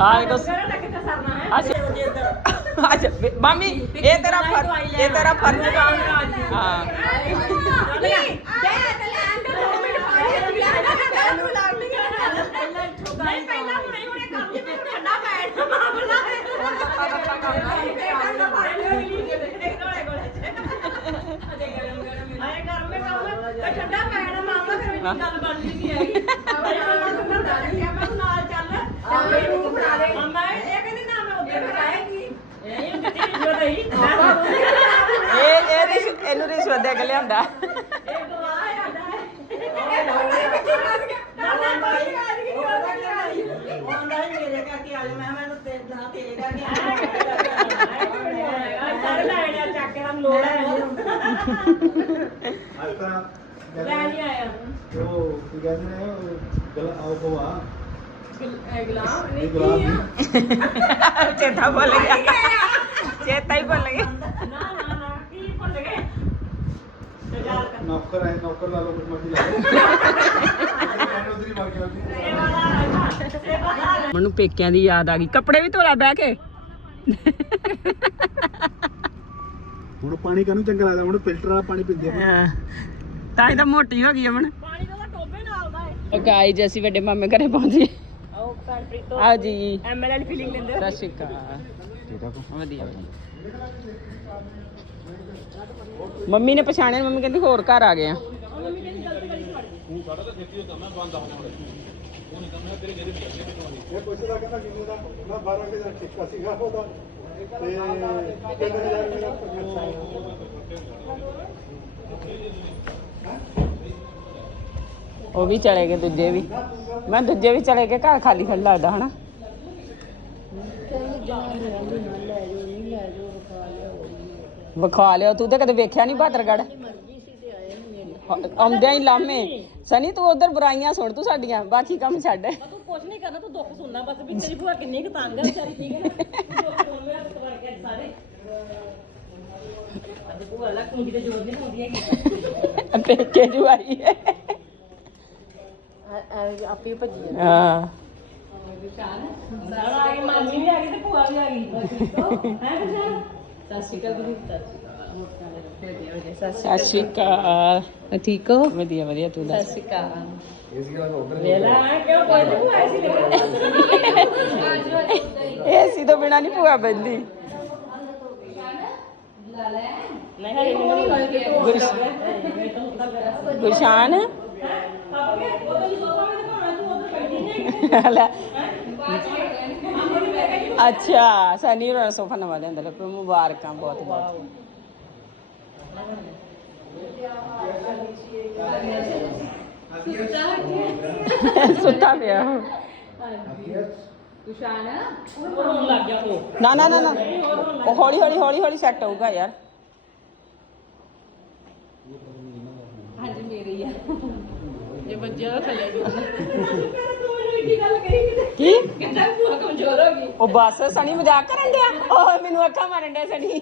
ਹਾਂ ਇਹ ਕੁਛ ਕਿਹੜਾ ਕਿੱਥੇ ਸਰਨਾ ਹੈ ਅੱਛਾ ਅੱਛਾ ਵੇ- ਮਾਮੀ ਇਹ ਤੇਰਾ ਫਰਜ਼ ਇਹ ਤੇਰਾ ਫਰਜ਼ ਹਾਂ ਨਹੀਂ ਪਹਿਲਾਂ ਹੁਣੇ ਹੁਣੇ ਕੰਮ ਜੇ ਮੈਨੂੰ ਠੰਡਾ ਪੈਣ ਦਾ ਮਾਮਲਾ ਹੈ ਆਏ ਗਰਮ ਮੇ ਕੰਮ ਤੇ ਠੰਡਾ ਪੈਣ ਦਾ ਮਾਮਲਾ ਫਿਰ ਮੇਰੀ ਗੱਲ ਬਣਦੀ ਨਹੀਂ ਹੈਗੀ ਮੈਂ ਨਾਲ ਚੱਲ ਮੈਨੂੰ ਬਣਾ ਦੇ ਮੈਂ ਇਹ ਕਹਿੰਦੀ ਨਾ ਮੈਂ ਉੱਧਰ ਕਰਾਏਗੀ ਇਹ ਦਿੱਤੀ ਜੋ ਰਹੀ ਇਹ ਇਹ ਰਿਸ਼- ਇਹਨੂੰ ਰਿਸ਼ਵਤ ਦੇ ਕੇ ਲਿਆਂਦਾ ਇਹ ਗਵਾਹ ਹੈ ਸਾਡਾ ਨੌਕਰ ਹੈ ਨੌਕਰ ਲਾ ਲਓ ਕੁਝ ਮਰਜ਼ੀ ਲਾ ਲਓ। ਉਧਰੀ ਆਉਂਦੀ ਮੈਨੂੰ ਪੇਕਿਆਂ ਦੀ ਯਾਦ ਆ ਗਈ। ਕੱਪੜੇ ਵੀ ਧੋਲਾ ਬਹਿ ਕੇ। ਹੁਣ ਪਾਣੀ ਕਾਹਨੂੰ ਚੰਗਾ ਲੱਗਦਾ? ਹੁਣ ਫਿਲਟਰ ਵਾਲਾ ਪਾਣੀ ਪੀਂਦੇ ਆ। ਤਾਂ ਹੀ ਤਾਂ ਮੋਟੀ ਹੋ ਗਈ ਅਮਨ ਪਾਣੀ ਦਾ ਤਾਂ ਟੋਬੇ ਨਾਲ ਦਾ ਹੈ ਗਾਈਜ਼ ਅਸੀਂ ਵੱਡੇ ਮਾਮੇ ਘਰੇ ਪਹੁੰਚੇ। ਆ ਜੀ। ਐਮਐਲਐਲ ਫੀਲਿੰਗ ਲੈਂਦੇ ਸਤਿ ਸ਼੍ਰੀ ਅਕਾਲ। ਵਧੀਆ ਵਧੀਆ। ਮੰਮੀ ਨੇ ਪਛਾਣਿਆ ਮੰਮੀ ਕਹਿੰਦੀ ਹੋਰ ਘਰ ਆ ਗਏ ਆ। ਇਹ ਪੁੱਛਦਾ ਕਹਿੰਦਾ ਕਿੰਨੇ ਦਾ ਮੈਂ 12 ਵਜੇ ਦਾ ਠੇਕਾ ਸੀਗਾ ਉਹਦਾ। ਤੇ 3000 ਮੇਰਾ ਪਰਮਿਟ ਉਹ ਵੀ ਚਲੇ ਗਏ ਦੂਜੇ ਵੀ। ਮੈਂ ਦੂਜੇ ਵੀ ਚਲੇ ਗਏ ਘਰ ਖਾਲੀ ਖਾਲੀ ਲੱਗਦਾ ਹਨਾ। ਵਿਖਾ ਲਿਓ ਤੂੰ ਤੇ ਕਦੇ ਵੇਖਿਆ ਨਹੀਂ ਬਹਾਦਰਗੜ ਆਉਂਦਿਆਂ ਹੀ ਲਾਮੇ। ਸਨੀ ਤੂੰ ਉਧਰ ਬੁਰਾਈਆਂ ਸੁਣ ਤੂੰ ਸਾਡੀਆਂ ਬਾਕੀ ਕੰਮ ਛੱਡ। ਤੂੰ ਕੁਝ ਨਹੀਂ ਕਰਨਾ ਤੂੰ ਦੁੱਖ ਸੁਣਨਾ ਬਸ ਵੀ ਤੇਰੀ ਭੂਆ ਕਿੰਨੀ ਕੁ ਤੰਗ ਹੈ ਵਿਚਾਰੀ ਠੀਕ ਹੈ ਨਾ ਤੂੰ ਦੁੱਖ ਸੁਣ ਮੇਰਾ ਸਵਾਰ ਕੇ ਸਾਰੇ ਅੱਜ ਭੂਆ ਲਾ ਕੁੰਜੀ ਤੇ ਜੋਰ ਨਹੀਂ ਹੁੰਦੀ ਹੈਗੀ ਪੇਕੇ ਜੂ ਆਈ ਹੈ ਆਪੇ ਭੱਜੀ ਹਾਂ। ਸਾਰਾ ਆ ਗਈ ਮਾਮੀ ਵੀ ਆ ਗਈ ਤੇ ਭੂਆ ਵੀ ਆ ਗਈ। ਹੈ ਖੁਸ਼ਾਲ ਸਤਿ ਸ਼੍ਰੀ ਅਕਾਲ ਸਤਿ ਸ਼੍ਰੀ ਅਕਾਲ। ਠੀਕ ਹੋ? ਵਧੀਆ ਵਧੀਆ ਤੂੰ ਦੱਸ? ਸਤਿ ਸ਼੍ਰੀ ਅਕਾਲ। ਵੇਲਾ ਕਿਉਂ ਕੋਈ ਤੇ ਭੂਆ ਸੀ ਏਸੀ ਤੋਂ ਬਿਨਾ ਨਹੀਂ ਭੂਆ ਬੰਦੀ ਨਹੀਂ ਨਹੀਂ ਗੱਲ ਗੁਰਸ਼ਾਨ ਪਾਪਾ ਕੇ ਉਹ ਤਾਂ ਭਾਵੇਂ ਤੂੰ ਉੱਧਰ ਬੈਠੀ ਨਹੀਂ ਲੈ। ਅੱਛਾ, ਸਨੀ ਹੋਰਾਂ ਸੋਫਾ ਨਵਾਂ ਲਿਆਂਦਾ ਲੈ ਮੁਬਾਰਕਾਂ ਬਹੁਤ ਬਹੁਤ। ਸੁੱਤਾ ਪਿਆ। ਉਹ। ਰੋਣ ਲੱਗ ਗਿਆ ਉਹ ਨਾ ਨਾ ਨਾ ਨਾ। ਉਹ ਹੌਲੀ ਹੌਲੀ ਹੌਲੀ ਹੌਲੀ ਸੈੱਟ ਹੋਊਗਾ ਯਾਰ। ਜੇ ਬੱਜਿਆ ਥੱਲੇ ਗੱਲ ਕਿਤੇ? ਕੀ? ਕਿੰਨਾ ਭੂਆ ਕਮਜ਼ੋਰ ਹੋ ਗਈ? ਉਹ ਬਸ ਸਣੀ ਮਜ਼ਾਕ ਕਰਨ ਡਿਆ? ਉਹ ਮੈਨੂੰ ਅੱਖਾਂ ਮਾਰਨ ਡਿਆ ਸਣੀ।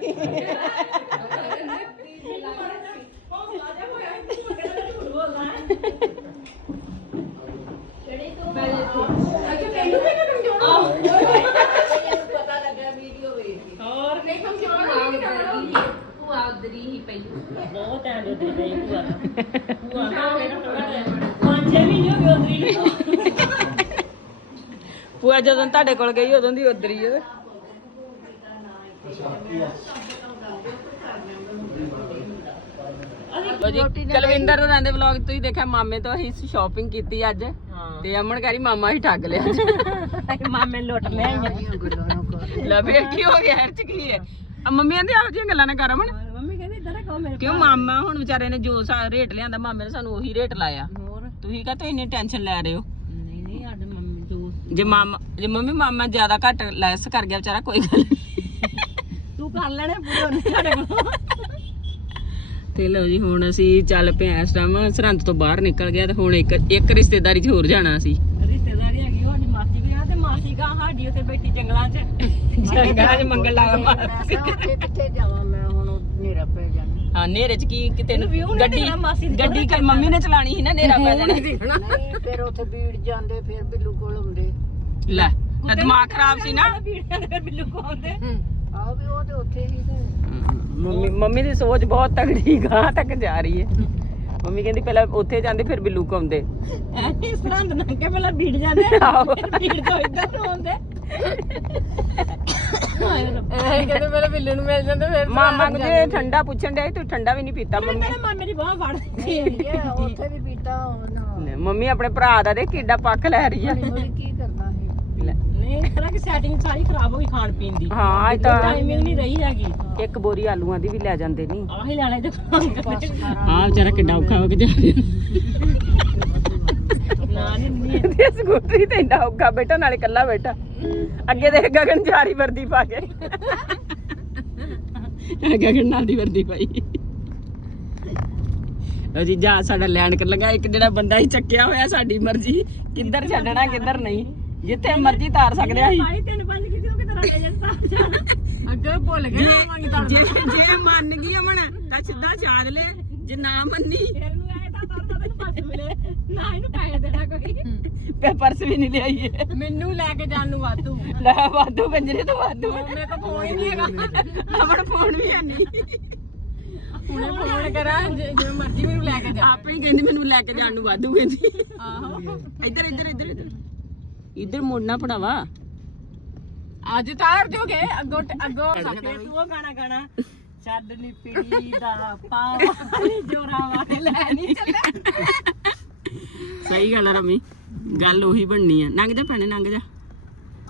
ਭੂਆ ਜਦੋਂ ਤੁਹਾਡੇ ਕੋਲ ਗਈ ਉਦੋਂ ਦੀ ਉਧਰ ਹੀ ਜੀ ਕਲਵਿੰਦਰ ਹੋਰਾਂ ਦੇ ਵਲੌਗ ਤੁਸੀਂ ਦੇਖਿਆ ਮਾਮੇ ਤੋਂ ਅਸੀਂ ਸ਼ਾਪਿੰਗ ਕੀਤੀ ਅੱਜ। ਤੇ ਅਮਨ ਕਹ ਰਹੀ ਮਾਮਾ ਹੀ ਠੱਗ ਲਿਆ। ਮਾਮੇ ਲੁੱਟ ਲਿਆ ਲੈ ਫੇਰ ਕੀ ਹੋ ਗਿਆ ਇਹ ਚ ਕੀ ਹੈ? ਆ ਮੰਮੀਆਂ ਦੀ ਆਪ ਜੀਆਂ ਗੱਲਾਂ ਨਾ ਕਰ ਅਮਨ? ਮੰਮੀ ਕਹਿੰਦੀ ਇਦਾਂ ਨਾ ਕਹੋ ਮੇਰੇ ਕਿਉਂ ਮਾਮਾ ਹੁਣ ਵਿਚਾਰੇ ਨੇ ਜੋ ਰੇਟ ਲਿਆਂਦਾ ਮਾਮੇ ਨੇ ਸਾਨੂੰ ਉਹੀ ਰੇਟ ਲਾਇਆ। ਹੋਰ? ਤੁਸੀਂ ਕਾ ਇੰਨੀ ਟੈਨਸ਼ਨ ਲੈ ਰਹੇ ਹੋ। ਮੰਮੀ ਜੋ ਮਾਮਾ ਜੇ ਮੰਮੀ ਮਾਮਾ ਜ਼ਿਆਦਾ ਘੱਟ ਲੈਸ ਕਰ ਗਿਆ ਵਿਚਾਰਾ ਕੋਈ ਗੱਲ ਤੂੰ ਕਰ ਲੈਣੇ ਪੂਰੇ ਉਹਨੇ ਸਾਡੇ ਕੋਲ। ਤੇ ਲਓ ਜੀ ਹੁਣ ਅਸੀਂ ਚੱਲ ਪਏ ਆਂ ਇਸ ਟਾਈਮ ਸਰਹੰਦ ਤੋਂ ਬਾਹਰ ਨਿਕਲ ਗਿਆ ਤੇ ਹੁਣ ਇੱਕ ਇੱਕ ਰਿਸ਼ਤੇਦਾਰੀ 'ਚ ਹੋਰ ਜਾਣਾ ਸੀ ਰਿਸ਼ਤੇਦਾਰੀ ਹੈਗੀ ਉਹ ਸਾਡੀ ਮਾਸੀ ਵੀ ਆ ਤੇ ਮਾਸੀ ਗਾ ਸਾਡੀ ਉੱਥੇ ਬੈਠੀ ਜੰਗਲਾਂ 'ਚ। ਜੰਗਾਂ 'ਚ ਮੰਗਲ ਲਾਗਾ ਮਾਰਦੀ ਕਿੱਥੇ ਜਾਵਾਂ ਮੈਂ ਹੁਣ ਨੇਰਾ ਪੈ ਜਾਣਾ। ਹਾਂ ਨੇਰੇ 'ਚ ਕੀ ਕਿਤੇ ਨੂੰ ਗੱਡੀ ਮਾਸੀ ਮੰਮੀ ਨੇ ਚਲਾਣੀ ਸੀ ਨਾ ਨੇਰਾ ਪੈ ਜਾਣਾ। ਨਹੀਂ ਫਿਰ ਉੱਥੇ ਬੀੜ ਜਾਂਦੇ ਫਿਰ ਬਿੱਲੂ ਕੋਲ ਹੁੰਦੇ। ਲੈ ਦਿਮਾਗ ਖਰਾਬ ਸੀ ਨਾ। ਪੀੜਿਆਂ ਦੇ ਫਿਰ ਬਿੱਲੂ ਕੋ ਆਉਂਦੇ ਆਓ ਵੀ ਉਹ ਤੇ ਉੱਥੇ ਹੀ ਤੇ। ਮੰਮੀ ਮੰਮੀ ਦੀ ਸੋਚ ਬਹੁਤ ਤਗੜੀ ਗਾਂ ਤੱਕ ਜਾ ਰਹੀ ਹੈ। ਮੰਮੀ ਕਹਿੰਦੀ ਪਹਿਲਾਂ ਉੱਥੇ ਜਾਂਦੇ ਫਿਰ ਬਿੱਲੂ ਘੁੰਮਦੇ। ਐ ਇਸ ਤਰ੍ਹਾਂ ਦੇ ਨੰਗੇ ਪਹਿਲਾਂ ਭੀੜ ਜਾਂਦੇ ਆਹੋ। ਫਿਰ ਭੀੜ ਤੋਂ ਇੱਧਰ ਨੂੰ ਆਉਂਦੇ। ਹਾਏ ਰੱਬਾ। ਐ ਕਹਿੰਦੇ ਮੇਰੇ ਬਿੱਲੂ ਨੂੰ ਮਿਲ ਜਾਂਦੇ ਫਿਰ ਮਾਮਾ ਜੇ ਠੰਡਾ ਪੁੱਛਣ ਡਿਆ ਸੀ, ਤੂੰ ਠੰਡਾ ਵੀ ਨਹੀਂ ਪੀਤਾ ਮੰਮੀ। ਮੇਰੇ ਮਾਮੇ ਦੀ ਬਾਹ ਫੜ ਦਿੱਤੀ ਉੱਥੇ ਵੀ ਪੀਤਾ ਉਹਨਾਂ ਲੈ, ਮੰਮੀ ਆਪਣੇ ਭਰਾ ਦਾ ਦੇ ਕਿੱਡਾ ਪੱਖ ਲੈ ਰਹੀ ਆ। ਹੌਲੀ ਕੀ ਕਰਨਾ ਹੈ ਲੈ, ਨਹੀਂ ਇਸ ਤਰ੍ਹਾਂ ਕਿ ਸੈਟਿੰਗ ਸਾਰੀ ਖਰਾਬ ਹੋ ਗਈ ਖਾਣ ਪੀਣ ਦੀ। ਹਾਂ ਇਹ ਤਾਂ ਟਾਈਮਿੰਗ ਨਹੀਂ ਰਹੀ ਹੈਗੀ। ਇੱਕ ਬੋਰੀ ਆਲੂਆਂ ਦੀ ਵੀ ਲੈ ਜਾਂਦੇ ਨਹੀਂ ਆਹੀ ਲੈਣਾ ਜੇ ਹਾਂ ਵਿਚਾਰਾ ਕਿੱਡਾ ਔਖਾ ਹੋ ਕੇ ਜਾ ਰਿਹਾ। ਨਾ ਨਹੀਂ ਨਹੀਂ। ਤੇ ਸਕੂਟਰੀ ਤੇ ਇੰਨਾ ਔਖਾ ਬੈਠਾ ਨਾਲੇ ਕੱਲਾ ਬੈਠਾ। ਅੱਗੇ ਦੇਖ ਗਗਨ ਜਾਰੀ ਵਰਦੀ ਪਾ ਕੇ। ਗਗਨ ਨਾਲ ਦੀ ਵਰਦੀ ਪਾਈ। ਲਓ ਜੀ ਜਾ ਸਾਡਾ ਲੈਂਡ ਕਰ ਲਗਾ। ਇੱਕ ਜਿਹੜਾ ਬੰਦਾ ਹੀ ਚੱਕਿਆ ਹੋਇਆ ਸਾਡੀ ਮਰਜ਼ੀ। ਕਿੱਧਰ ਛੱਡਣਾ ਕਿੱਧਰ ਨਹੀਂ। ਜਿੱਥੇ ਮਰਜ਼ੀ ਤਾਰ ਸਕਦੇ ਆ ਅਸੀਂ। ਭਾਈ ਤਿੰਨ ਪੰਜ ਕੀਤੀ ਤੂੰ ਕਿਤੇ ਰੱਖ ਜਾ ਸਾਹ ਅੱਗੇ ਭੁੱਲ ਗਏ ਆਵਾਂਗੇ ਜੇ ਜੇ ਮੰਨ ਗਈ ਅਮਨ ਤਾਂ ਸਿੱਧਾ ਛਾੜ ਲੈ ਜੇ ਨਾ ਮੰਨੀ। ਫਿਰ ਨੂੰ ਆਏ ਤਾਂ ਤਰਦਾ ਤੈਨੂੰ ਪਾਸ ਮਿਲੇ। ਨਾ ਇਹਨੂੰ ਪੈਸੇ ਦੇਣਾ ਕੋਈ। ਪੇ ਪਰਸ ਵੀ ਨਹੀਂ ਲਿਆਈਏ। ਮੈਨੂੰ ਲੈ ਕੇ ਜਾਣ ਨੂੰ ਵਾਧੂ। ਲੈ ਵਾਧੂ ਕੰਜਰੇ ਤੋਂ ਵਾਧੂ। ਮੇਰੇ ਕੋਲ ਫੋਨ ਹੀ ਨਹੀਂ ਹੈਗਾ। ਅਮਨ ਫੋਨ ਵੀ ਹੈ ਨਹੀਂ। ਹੁਣੇ ਫੋਨ ਕਰਾਂ ਜੇ- ਜਿਵੇਂ ਮਰਜ਼ੀ ਮੈਨੂੰ ਲੈ ਕੇ ਜਾ। ਆਪੇ ਹੀ ਕਹਿੰਦੀ ਮੈਨੂੰ ਲੈ ਕੇ ਜਾਣ ਨੂੰ ਵਾਧੂ ਕਹਿੰਦੀ। ਆਹੋ। ਇੱਧਰ ਇੱਧਰ ਇੱਧਰ ਇੱਧਰ। ਇੱਧਰ ਮੁੜਨਾ ਪੜਾਵਾ ਅੱਜ ਤਾਰ ਜੋਗੇ ਅੱਗੋਂ ਅੱਗੋਂ ਫੇਰ ਤੂੰ ਉਹ ਗਾਣਾ ਗਾਣਾ। ਛੱਡ ਨੀ ਪੀੜੀ ਦਾ ਪਾਣੀ ਜੋਰਾ ਵਾਲੇ ਲੈ ਨਹੀਂ ਚੱਲੇ ਸਹੀ ਗੱਲ ਆ ਰਮੀ। ਗੱਲ ਉਹੀ ਬਣਨੀ ਆ। ਲੰਘ ਜਾ ਭੈਣੇ ਲੰਘ ਜਾ।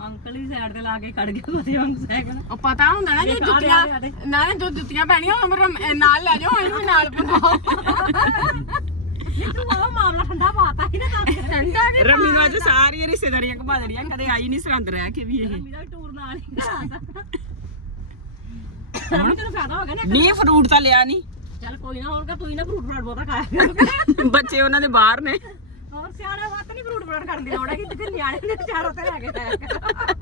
ਅੰਕਲ ਹੀ ਸਾਈਡ ਤੇ ਲਾ ਕੇ ਖੜ ਗਏ ਉਹਦੇ ਵਾਂਗ ਸਾਈਕਲ ਉਹ ਪਤਾ ਹੁੰਦਾ ਨਾ ਜੇ ਜੁੱਤੀਆਂ। ਨਾ ਜੋ ਜੁੱਤੀਆਂ ਪੈਣੀਆਂ ਉਹ ਨਾਲ ਲੈ ਜਾਓ ਇਹਨੂੰ ਨਾਲ ਪਵਾਓ ਤੂੰ ਉਹ ਮਾਮਲਾ ਠੰਡਾ ਪਾਤਾ ਸੀ ਨਾ ਤਾਂ ਠੰਡਾ ਕੇ ਰਮੀ ਨੂੰ ਅੱਜ ਸਾਰੀਆਂ ਰਿਸ਼ਤੇਦਾਰੀਆਂ ਘੁਮਾ ਦੇਣੀਆਂ ਕਦੇ ਆਈ ਨਹੀਂ ਸਰੰਦ ਰਹਿ ਕੇ ਵੀ ਇਹ। ਮੇਰਾ ਟੂਰ ਨਾਲ ਹੀ ਕਰਾਤਾ ਹੁਣ ਤੈਨੂੰ ਫਾਇਦਾ ਹੋ ਗਿਆ ਨਾ ਨਹੀਂ ਫਰੂਟ ਤਾਂ ਲਿਆ ਨਹੀਂ ਚੱਲ ਕੋਈ ਨਾ ਹੋਰ ਕਾ ਤੂੰ ਹੀ ਨਾ ਫਰੂਟ ਫਰਾਟ ਬਹੁਤਾ ਖਾਇਆ ਕਰ। ਬੱਚੇ ਉਹਨਾਂ ਦੇ ਬਾਹਰ ਨੇ। ਹੋਰ ਸਿਆਣੇ ਵਾਤ ਨਹੀਂ ਫਰੂਟ ਫਰਾਟ ਕਰਨ ਦੀ ਲੋੜ ਹੈ ਕਿ ਤੇ ਨਿਆਣੇ ਦੇ ਚਾਰੋਂ ਤੇ ਲੈ ਕੇ ਕਰ।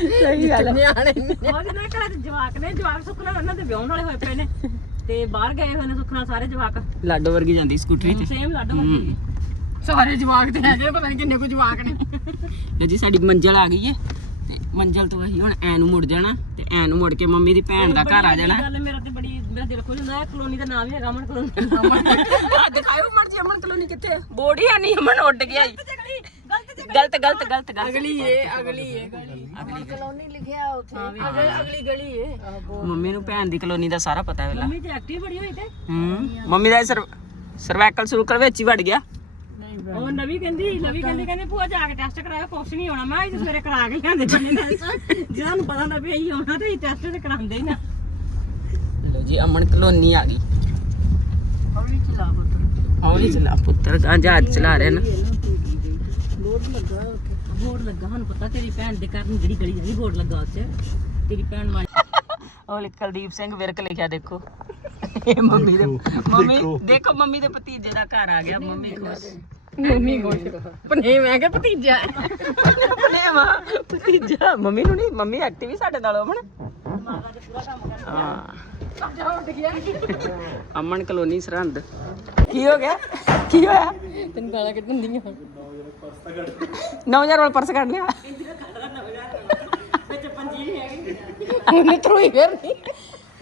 ਸਹੀ ਗੱਲ ਨਿਆਣੇ ਨੇ ਉਹ ਜਿਹਨਾਂ ਘਰਾਂ ਜਵਾਕ ਨੇ ਜਵਾਕ ਸੁੱਖਣਾ ਉਹਨਾਂ ਦੇ ਵਿਆਹਣ ਵਾਲੇ ਹੋਏ ਪਏ ਨੇ। ਤੇ ਬਾਹਰ ਗਏ ਹੋਏ ਨੇ ਸੁੱਖਣਾ ਸਾਰੇ ਜਵਾਕ। ਲਾਡੋ ਵਰਗੀ ਜਾਂਦੀ ਸਕੂਟਰੀ ਤੇ। ਸੇਮ ਲਾਡੋ ਵਰਗੀ। ਸਾਰੇ ਜਵਾਕ ਤੇ ਹੈਗੇ ਪਤਾ ਨਹੀਂ ਕਿੰਨੇ ਕੁ ਜਵਾਕ ਨੇ। ਲਓ ਜੀ ਸਾਡੀ ਮੰਜ਼ਲ ਆ ਗਈ ਹੈ ਤੇ ਮੰਜ਼ਲ ਤੋਂ ਅਸੀਂ ਹੁਣ ਐ ਨੂੰ ਮੁੜ ਜਾਣਾ ਤੇ ਐ ਨੂੰ ਮੁੜ ਕੇ ਮੰਮੀ ਦੀ ਭੈਣ ਦਾ ਘਰ ਆ ਜਾਣਾ। ਗੱਲ ਮੇਰਾ ਤੇ ਬੜੀ ਮੇਰਾ ਦਿਲ ਖੁੱਲ ਜਾਂਦਾ ਹੈ ਕਲੋਨੀ ਦਾ ਨਾਮ ਹੀ ਹੈਗਾ ਅਮਨ ਕਲੋਨੀ। ਆ ਦਿਖਾਓ ਮਰਜ਼ੀ ਅਮਨ ਕਲੋਨੀ ਕਿੱਥੇ ਬੋਰਡ ਹੀ ਨਹੀਂ ਅਮਨ ਉੱਡ ਗਿਆ ਈ। ਗਲਤ ਗਲਤ ਗਲਤ ਗਲਤ। ਅਗਲੀ ਏ ਅਗਲੀ ਏ ਗਲੀ ਅਗਲੀ ਕਲੋਨੀ ਲਿਖਿਆ ਉੱਥੇ। ਅਗਲੀ ਅਗਲੀ ਗਲੀ ਏ। ਮੰਮੀ ਨੂੰ ਭੈਣ ਦੀ ਕਲੋਨੀ ਦਾ ਸਾਰਾ ਪਤਾ ਹੈ ਵੇਲਾ। ਮੰਮੀ ਤੇ ਐਕਟਿਵ ਬੜੀ ਹੋਈ ਤੇ? ਹੂੰ। ਮੰਮੀ ਦਾ ਸਰਵਾਈਕਲ ਸਰੂਕਲ ਵਿੱਚ ਹੀ ਵੜ ਗਿਆ। ਉਹ ਨਵੀਂ ਕਹਿੰਦੀ ਨਵੀਂ ਕਹਿੰਦੀ ਕਹਿੰਦੀ ਭੂਆ ਜਾ ਕੇ ਟੈਸਟ ਕਰਾਇਆ ਕੁਛ ਨਹੀਂ ਹੋਣਾ। ਮੈਂ ਇਹ ਸਵੇਰੇ ਕਰਾ ਕੇ ਲਿਆਂਦੇ ਬੰਨੇ ਟੈਸਟ ਜਿਹਨਾਂ ਨੂੰ ਪਤਾ ਹੁੰਦਾ ਵੀ ਇਹੀ ਹੋਣਾ ਤੇ ਟੈਸਟ ਤੇ ਕਰਾਉਂਦੇ ਹੀ ਨਾ। ਲੋ ਜੀ ਅਮਨ ਕਲੋਨੀ ਆ ਗਈ। ਹੌਲੀ ਚਲਾ ਪੁੱਤ। ਹੌਲੀ ਚਲਾ ਪੁੱਤਰ ਜਹਾਜ਼ ਚਲਾ ਰਿਹਾ ਨਾ। ਬੋਰਡ ਲੱਗਾ ਉੱਥੇ। ਬੋਰਡ ਲੱਗਾ ਸਾਨੂੰ ਪਤਾ ਤੇਰੀ ਭੈਣ ਦੇ ਘਰ ਨੂੰ ਜਿਹੜੀ ਗਲੀ ਜਾਂਦੀ ਬੋਰਡ ਲੱਗਾ ਉੱਥੇ। ਤੇਰੀ ਭੈਣ ਮਾਂ ਉਹ ਲਿਖ ਕੁਲਦੀਪ ਸਿੰਘ ਵਿਰਕ ਲਿਖਿਆ ਦੇਖੋ। ਇਹ ਮੰਮੀ ਦੇ ਮੰਮੀ ਦੇਖੋ। ਮੰਮੀ ਦੇ ਭਤੀਜੇ ਦਾ ਘਰ ਆ ਗਿਆ ਮੰਮੀ ਖੁਸ਼। ਮੰਮੀ ਕੋਲ ਪਨੇ ਮੈਂ ਕਿ ਭਤੀਜਾ। ਵਾ। ਭਤੀਜਾ। ਮੰਮੀ ਨੂੰ ਨਹੀਂ ਮੰਮੀ ਐਕਟਿਵ ਹੀ ਸਾਡੇ ਨਾਲ ਅਮਨ ਹਾਂ ਉੱਡ ਗਿਆ ਅਮਨ ਕਲੋਨੀ ਸਰਹੰਦ। ਕੀ ਹੋ ਗਿਆ? ਕੀ ਹੋਇਆ? ਤੈਨੂੰ ਗਾਲਾਂ ਕੱਢਣ ਦੀਆਂ 9000 ਵਾਲਾ ਪਰਸ ਕੱਢ ਲਿਆ। ਉਹਨੇ ਤਰੋਈ ਫੇਰਨੀ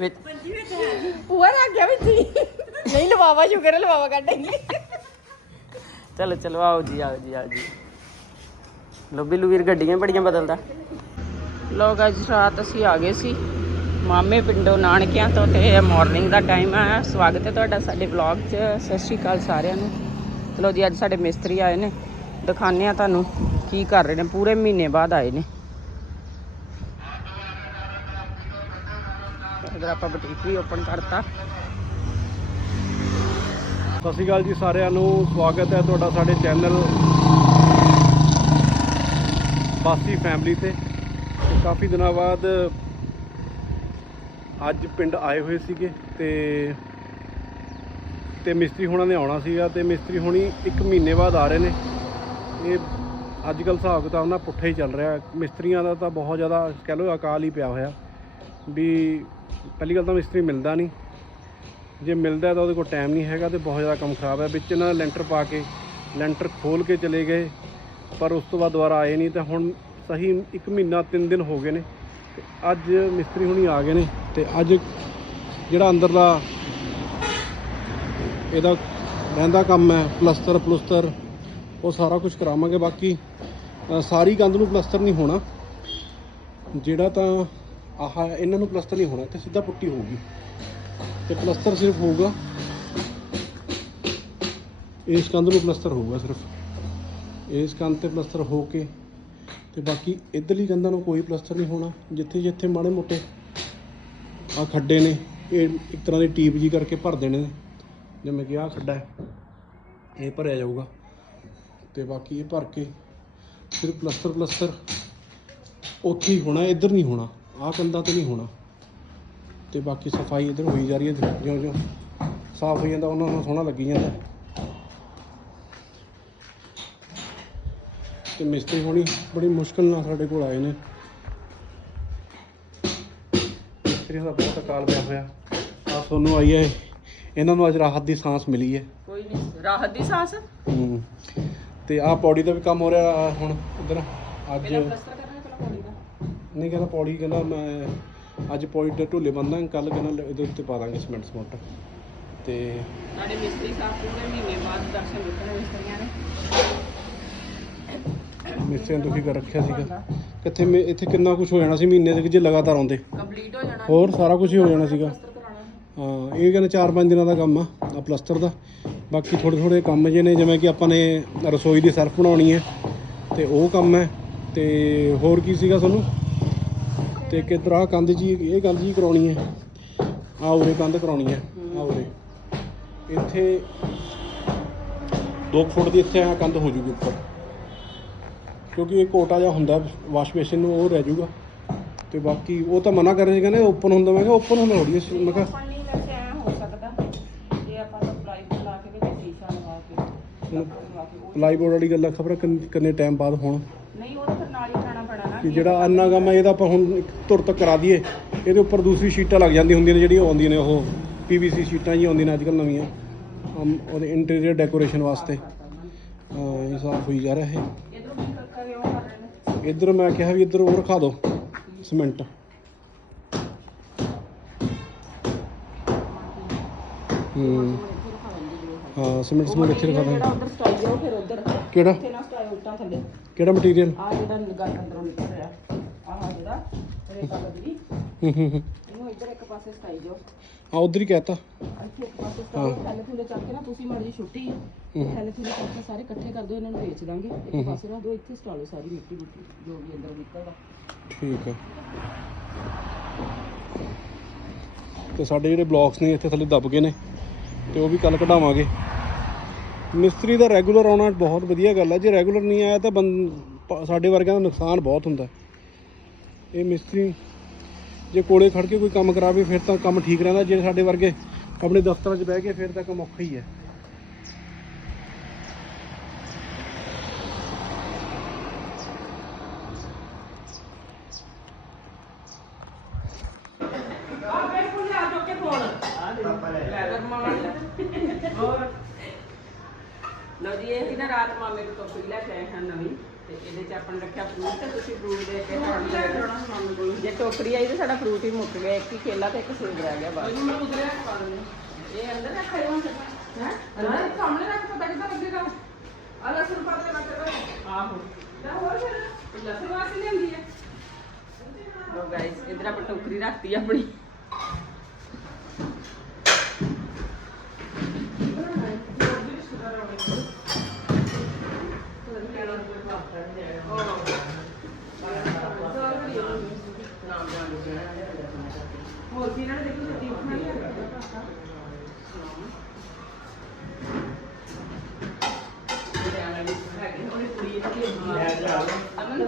ਵਿੱਚ ਪੂਆ ਰੱਖ ਗਿਆ ਵਿੱਚ। ਨਹੀਂ ਲਵਾਵਾ ਸ਼ੁਕਰ ਲਵਾਵਾ ਕੱਢੇਂਗੇ ਚਲੋ ਚਲੋ ਆਓ ਜੀ ਆਓ ਜੀ ਆਓ ਜੀ। ਲੋ ਬਿੱਲੂ ਵੀਰ ਗੱਡੀਆਂ ਬੜੀਆਂ ਬਦਲਦਾ। ਲੋਕ ਅੱਜ ਰਾਤ ਅਸੀਂ ਆ ਗਏ ਸੀ। ਮਾਮੇ ਪਿੰਡੋਂ ਨਾਨਕਿਆਂ ਤੋਂ ਤੇ ਮਾਰਨਿੰਗ ਦਾ ਟਾਈਮ ਹੈ ਸਵਾਗਤ ਹੈ ਤੁਹਾਡਾ ਸਾਡੇ ਵਲੌਗ 'ਚ। ਸਤਿ ਸ਼੍ਰੀ ਅਕਾਲ ਸਾਰਿਆਂ ਨੂੰ। ਚਲੋ ਜੀ, ਅੱਜ ਸਾਡੇ ਮਿਸਤਰੀ ਆਏ ਨੇ। ਦਿਖਾਉਂਦੇ ਆ ਤੁਹਾਨੂੰ ਕੀ ਕਰ ਰਹੇ ਨੇ। ਪੂਰੇ ਮਹੀਨੇ ਬਾਅਦ ਆਏ ਨੇ। ਇਧਰ ਆਪਾਂ ਬੁਟੀਕ ਵੀ ਓਪਨ ਕਰਤਾ। ਸਤਿ ਸ਼੍ਰੀ ਅਕਾਲ ਜੀ ਸਾਰਿਆਂ ਨੂੰ। ਸਵਾਗਤ ਹੈ ਤੁਹਾਡਾ ਸਾਡੇ ਚੈਨਲ ਬਾਸੀ ਫੈਮਿਲੀ ਤੇ। ਤੇ ਕਾਫੀ ਦਿਨਾਂ ਬਾਅਦ ਅੱਜ ਪਿੰਡ ਆਏ ਹੋਏ ਸੀਗੇ ਤੇ ਤੇ ਮਿਸਤਰੀ ਹੋਣਾ ਨੇ ਆਉਣਾ ਸੀਗਾ ਤੇ ਮਿਸਤਰੀ ਹੋਣੀ ਇੱਕ ਮਹੀਨੇ ਬਾਅਦ ਆ ਰਹੇ ਨੇ। ਇਹ ਅੱਜ ਕੱਲ੍ਹ ਹਿਸਾਬ ਕਿਤਾਬ ਨਾਲ ਪੁੱਠਾ ਹੀ ਚੱਲ ਰਿਹਾ। ਮਿਸਤਰੀਆਂ ਦਾ ਤਾਂ ਬਹੁਤ ਜ਼ਿਆਦਾ ਕਹਿ ਲਓ ਅਕਾਲ ਹੀ ਪਿਆ ਹੋਇਆ ਵੀ ਪਹਿਲੀ ਗੱਲ ਤਾਂ ਮਿਸਤਰੀ ਮਿਲਦਾ ਨਹੀਂ। ਜੇ ਮਿਲਦਾ ਤਾਂ ਉਹਦੇ ਕੋਲ ਟਾਈਮ ਨਹੀਂ ਹੈਗਾ ਤੇ ਬਹੁਤ ਜ਼ਿਆਦਾ ਕੰਮ ਖਰਾਬ ਹੈ। ਵਿੱਚ ਇਹਨਾਂ ਲੈਂਟਰ ਪਾ ਕੇ, ਲੈਂਟਰ ਖੋਲ ਕੇ ਚਲੇ ਗਏ, ਪਰ ਉਸ ਤੋਂ ਬਾਅਦ ਦੁਬਾਰਾ ਆਏ ਨਹੀਂ ਤਾਂ ਹੁਣ ਸਹੀ 1 ਮਹੀਨਾ 3 ਦਿਨ ਹੋ ਗਏ ਨੇ ਤੇ ਅੱਜ ਮਿਸਤਰੀ ਹੁਣੀ ਆ ਗਏ ਨੇ। ਤੇ ਅੱਜ ਜਿਹੜਾ ਅੰਦਰਲਾ ਇਹਦਾ ਰਹਿੰਦਾ ਕੰਮ ਹੈ, ਪਲਸਤਰ, ਪਲੁਸਤਰ, ਉਹ ਸਾਰਾ ਕੁਝ ਕਰਾਵਾਂਗੇ ਬਾਕੀ ਸਾਰੀ ਕੰਧ ਨੂੰ ਪਲਸਤਰ ਨਹੀਂ ਹੋਣਾ। ਜਿਹੜਾ ਤਾਂ ਆਹ ਇਹਨਾਂ ਨੂੰ ਪਲਸਤਰ ਨਹੀਂ ਹੋਣਾ ਤੇ ਸਿੱਧਾ ਪੁੱਟੀ ਹੋਊਗੀ। ਤੇ ਪਲਸਤਰ ਸਿਰਫ ਹੋਊਗਾ, ਇਸ ਕੰਧ ਨੂੰ ਪਲਸਤਰ ਹੋਊਗਾ ਸਿਰਫ। ਇਸ ਕੰਧ ਤੇ ਪਲਸਤਰ ਹੋ ਕੇ, ਤੇ ਬਾਕੀ ਇਧਰਲੀ ਕੰਧਾਂ ਨੂੰ ਕੋਈ ਪਲਸਤਰ ਨਹੀਂ ਹੋਣਾ ਜਿੱਥੇ ਜਿੱਥੇ ਮਾੜੇ ਮੋਟੇ ਆ ਖੱਡੇ ਨੇ, ਇਹ ਇੱਕ ਤਰ੍ਹਾਂ ਦੇ ਟੀਪ ਜੀ ਕਰਕੇ ਭਰ ਦੇਣੇ ਨੇ। ਜਿਵੇਂ ਕਿ ਆਹ ਖੱਡਾ ਹੈ, ਇਹ ਭਰਿਆ ਜਾਊਗਾ। ਤੇ ਬਾਕੀ ਇਹ ਭਰ ਕੇ ਫਿਰ ਪਲਸਤਰ ਪਲਸਤਰ ਉੱਥੇ ਹੀ ਹੋਣਾ, ਇੱਧਰ ਨਹੀਂ ਹੋਣਾ, ਆਹ ਕੰਧਾਂ ਤੇ ਨਹੀਂ ਹੋਣਾ। ਤੇ ਬਾਕੀ ਸਫ਼ਾਈ ਇੱਧਰ ਹੋਈ ਜਾ ਰਹੀ ਹੈ ਜਿਉਂ ਜਿਉਂ ਸਾਫ਼ ਹੋ ਜਾਂਦਾ, ਉਹਨਾਂ ਨੂੰ ਸੋਹਣਾ ਲੱਗੀ ਜਾਂਦਾ। ਤੇ ਮਿਸਤਰੀ ਹੋਣੀ ਬੜੀ ਮੁਸ਼ਕਲ ਨਾਲ ਸਾਡੇ ਕੋਲ ਆਏ ਨੇ। ਮਿਸਤਰੀਆਂ ਦਾ ਬਹੁਤ ਅਕਾਲ ਪਿਆ ਹੋਇਆ। ਆ ਤੁਹਾਨੂੰ ਆਈ ਹੈ। ਇਹਨਾਂ ਨੂੰ ਅੱਜ ਰਾਹਤ ਦੀ ਸਾਂਸ ਮਿਲੀ ਹੈ। ਕੋਈ ਨਹੀਂ ਰਾਹਤ ਦੀ ਸਾਂਸ? ਹੂੰ। ਤੇ ਆਹ ਪੌੜੀ ਦਾ ਵੀ ਕੰਮ ਹੋ ਰਿਹਾ ਹੁਣ ਉਧਰ। ਅੱਜ ਪਹਿਲਾਂ ਪਲਸਤਰ ਕਰਨਾ ਪਹਿਲਾਂ ਪੌੜੀ ਦਾ? ਨਹੀਂ ਕਹਿੰਦਾ ਪੌੜੀ ਕਹਿੰਦਾ ਮੈਂ ਅੱਜ ਪੌੜੀ ਦੇ ਢੋਲੇ ਬੰਨਦਾ ਕੱਲ ਕਹਿੰਦਾ ਇਹਦੇ ਉੱਤੇ ਪਾ ਦਾਂਗੇ ਸਿਮੈਂਟ ਸਮੋਟ। ਤੇ ਸਾਡੇ ਮਿਸਤਰੀ ਸਾਹਿਬ ਪੂਰੇ ਮਹੀਨੇ ਬਾਅਦ ਦਰਸ਼ਨ ਦਿੱਤੇ ਮਿਸਤਰੀਆਂ ਨੇ। ਮਿਸਤਰੀਆਂ ਨੂੰ ਦੁਖੀ ਕਰ ਰੱਖਿਆ ਸੀਗਾ। ਕਿੱਥੇ ਮੇ- ਇੱਥੇ ਕਿੰਨਾ ਕੁਝ ਹੋ ਜਾਣਾ ਸੀ ਮਹੀਨੇ ਦੇ ਜੇ ਲਗਾਤਾਰ ਆਉਂਦੇ। ਕੰਪਲੀਟ ਹੋ ਜਾਣਾ ਹੋਰ ਸਾਰਾ ਕੁਝ ਹੀ ਹੋ ਜਾਣਾ ਸੀਗਾ। ਹਾਂ। ਇਹ ਕਹਿੰਦੇ 4-5 ਦਿਨਾਂ ਦਾ ਕੰਮ ਆ ਆ ਪਲਸਤਰ ਦਾ। ਬਾਕੀ ਥੋੜੇ ਥੋੜੇ ਕੰਮ ਜੇ ਨੇ ਜਿਵੇਂ ਕਿ ਆਪਾਂ ਨੇ ਰਸੋਈ ਦੀ ਸਰਫ ਬਣਾਉਣੀ ਹੈ ਤੇ ਉਹ ਕੰਮ ਹੈ। ਤੇ ਹੋਰ ਕੀ ਸੀਗਾ ਤੁਹਾਨੂੰ? ਤੇ ਕਿੱਧਰ ਆ ਕੰਧ ਜੀ ਇਹ ਕੰਧ ਜੀ ਕਰਾਉਣੀ ਹੈ। ਆ ਉਰੇ ਕੰਧ ਕਰਾਉਣੀ ਹੈ ਆ ਉਰੇ। ਇੱਥੇ 2 ਫੁੱਟ ਦੀ ਇੱਥੇ ਆ ਕੰਧ ਹੋ ਜੂਗੀ ਉੱਪਰ। ਕਿਉਂਕਿ ਇਹ ਕੋਟਾ ਜਿਹਾ ਹੁੰਦਾ ਵਾਸ਼ ਬੇਸਿਨ ਨੂੰ ਉਹ ਰਹਿ ਜੂਗਾ ਤੇ ਬਾਕੀ ਉਹ ਤਾਂ ਮਨਾ ਕਰ ਰਹੇ ਸੀ ਕਹਿੰਦੇ ਓਪਨ ਹੁੰਦਾ ਮੈਂ ਕਿਹਾ ਓਪਨ ਹੁੰਦਾ ਥੋੜੀ ਮੈਂ ਕਿਹਾ ਪਾਣੀ ਵੈਸੇ ਐ ਹੋ ਸਕਦਾ ਜੇ ਆਪਾਂ ਤਾਂ ਪਲਾਈ ਲਾ ਕੇ ਵਿੱਚ ਸ਼ੀਸ਼ਾ ਲਗਾ ਕੇ ਹੁਣ ਲਗਾ ਕੇ ਉਹ- ਪਲਾਈਬੋਰਡ ਵਾਲੀ ਗੱਲਾਂ ਖਬਰ ਕਿੰਨੇ ਟਾਈਮ ਬਾਅਦ ਹੋਣ। ਨਹੀਂ ਉਹ ਤਾਂ ਫਿਰ ਨਾਲ ਹੀ ਕਰਾਉਣਾ ਪੈਣਾ ਨਾ ਕਿ ਜਿਹੜਾ ਅੰਨਾ ਕੰਮ ਹੈ ਇਹਦਾ ਆਪਾਂ ਹੁਣ ਇੱਕ ਧੁਰ ਤੱਕ ਕਰਾ ਦਈਏ। ਇਹਦੇ ਉੱਪਰ ਦੂਸਰੀ ਸ਼ੀਟਾਂ ਲੱਗ ਜਾਂਦੀਆਂ ਹੁੰਦੀਆਂ ਨੇ ਜਿਹੜੀਆਂ ਆਉਂਦੀਆਂ ਨੇ ਉਹ ਪੀਵੀਸੀ ਸ਼ੀਟਾਂ ਜੀ ਆਉਂਦੀਆਂ ਨੇ ਅੱਜ ਕੱਲ੍ਹ ਨਵੀਆਂ ਉਹਦੇ ਇੰਟੀਰੀਅਰ ਡੈਕੋਰੇਸ਼ਨ ਵਾਸਤੇ। ਹਾਂ ਇਹ ਸਾਫ਼ ਹੋਈ ਜਾ ਰਿਹਾ ਹੈ ਕਿਉਂ ਕਰ ਰਹੇ ਨੇ ਇੱਧਰ ਮੈਂ ਕਿਹਾ ਵੀ ਇੱਧਰ ਉਹ ਰਖਾ ਦਿਓ ਸੀਮੈਂਟ। ਹੂੰ। ਹਾਂ ਸੀਮੈਂਟ ਸਮੂਟ ਇੱਥੇ ਰਖਾ ਜਿਹੜਾ ਦਾਂਗੇ ਉਧਰ ਸਟਾਈ ਆ ਉਹ ਫਿਰ ਉਧਰ। ਕਿਹੜਾ? ਇੱਥੇ ਨਾ ਸਟਾਈ ਉਲਟਾ ਥੱਲੇ। ਕਿਹੜਾ ਮਟੀਰੀਅਲ ਆ ਜਿਹੜਾ ਨਿਗਾਹ ਅੰਦਰੋਂ ਨਿਕਲ ਰਿਹਾ। ਆਹ ਜਿਹੜਾ ਰੇਤਾ ਹੂੰ ਹੂੰ ਹੂੰ। ਇਹਨੂੰ ਇੱਧਰ ਇੱਕ ਪਾਸੇ ਸਟਾਈ ਜਾਓ ਆ ਉਧਰ ਹੀ ਕਹਿਤਾ। ਇੱਥੇ ਇੱਕ ਪਾਸੇ ਸਟਾਈ ਥੱਲੇ ਥੱਲੇ ਚੱਕ ਕੇ ਨਾ ਤੁਸੀਂ ਮਾੜੀ ਜਿਹੀ ਛੁੱਟੀ ਥੱਲੇ ਥੱਲੇ ਚੱਕ ਕੇ ਸਾਰੇ ਇਕੱਠੇ ਕਰ ਦਿਓ ਇਹਨਾਂ ਨੂੰ ਵੇਚ ਦਾਂਗੇ। ਇੱਕ ਪਾਸੇ ਰੱਖ ਦਿਓ ਇੱਥੇ ਸਟਾ ਲਓ ਸਾਰੀ ਮਿੱਟੀ ਮੁੱਟੀ ਜੋ ਵੀ ਅੰਦਰ ਨਿਕਲਦਾ। ਠੀਕ ਹੈ ਤੇ ਸਾਡੇ ਜਿਹੜੇ ਬਲੌਕਸ ਨੇ ਇੱਥੇ ਥੱਲੇ ਦੱਬ ਗਏ ਨੇ ਤੇ ਉਹ ਵੀ ਕੱਲ ਕਢਾਵਾਂਗੇ। ਮਿਸਤਰੀ ਦਾ ਰੈਗੂਲਰ ਆਉਣਾ ਬਹੁਤ ਵਧੀਆ ਗੱਲ ਹੈ ਜੇ ਰੈਗੂਲਰ ਨਹੀਂ ਆਇਆ ਤਾਂ ਸਾਡੇ ਵਰਗਿਆਂ ਦਾ ਨੁਕਸਾਨ ਬਹੁਤ ਹੁੰਦਾ। ਇਹ ਮਿਸਤਰੀ ਜੇ ਕੋਲੇ ਖੜ ਕੇ ਕੋਈ ਕੰਮ ਕਰਾਵੇ, ਫਿਰ ਤਾਂ ਕੰਮ ਠੀਕ ਰਹਿੰਦਾ। ਜੇ ਸਾਡੇ ਵਰਗੇ ਆਪਣੇ ਦਫ਼ਤਰਾਂ 'ਚ ਬਹਿ ਕੇ, ਫਿਰ ਤਾਂ ਕੰਮ ਔਖਾ ਹੀ ਹੈ। ਲਓ ਜੀ, ਇਹ ਸੀ ਨਾ ਰਾਤ ਮਾਮੇ ਤੋਂ ਟੋਕਰੀ ਲੈ ਕੇ ਆਏ ਹਾਂ ਨਵੀਂ। ਤੇ ਇਹਦੇ ਚ ਆਪਾਂ ਨੇ ਰੱਖਿਆ ਫਰੂਟ ਤੇ ਤੁਸੀਂ ਫਰੂਟ ਦੇ ਕੇ ਖਾਣ। ਲੈ ਜੇ ਟੋਕਰੀ ਆਈ ਤਾਂ ਸਾਡਾ ਫਰੂਟ ਹੀ ਮੁੱਕ ਗਿਆ ਇੱਕ ਹੀ ਕੇਲਾ ਤੇ ਇੱਕ ਸੇਬ ਰਹਿ ਗਿਆ ਬਸ। ਮੈਂ ਉਧਰੇ ਪਾ ਦਿੰਦੀ ਇਹ ਅੰਦਰ ਰੱਖਿਆ ਹੁਣ ਹੈ? ਅੰਦਰ ਸਾਹਮਣੇ ਰੱਖ ਪਤਾ ਕਿੱਦਾਂ ਲੱਗੇਗਾ? ਆ ਲਸਣ ਪਾ ਦੇ ਲੱਗ ਆਹੋ। ਲੈ ਹੋਰ ਫਿਰ। ਲਸਣ ਵਾਸਤੇ ਲਿਆਂਦੀ ਹੈ ਲੋ ਗਾਇਸ ਇਧਰ ਆਪਾਂ ਟੋਕਰੀ ਰੱਖਤੀ ਆਪਣੀ। ਹੋਰ ਕੀ ਇਹਨਾਂ ਨੇ ਦੇਖੋ ਛੁੱਟੀ ਉੱਠਣਾ ਨਹੀਂ ਹੈਗੇ ਉਹਨੇ ਕੁੜੀ ਇਹਦੀ ਅਮਨ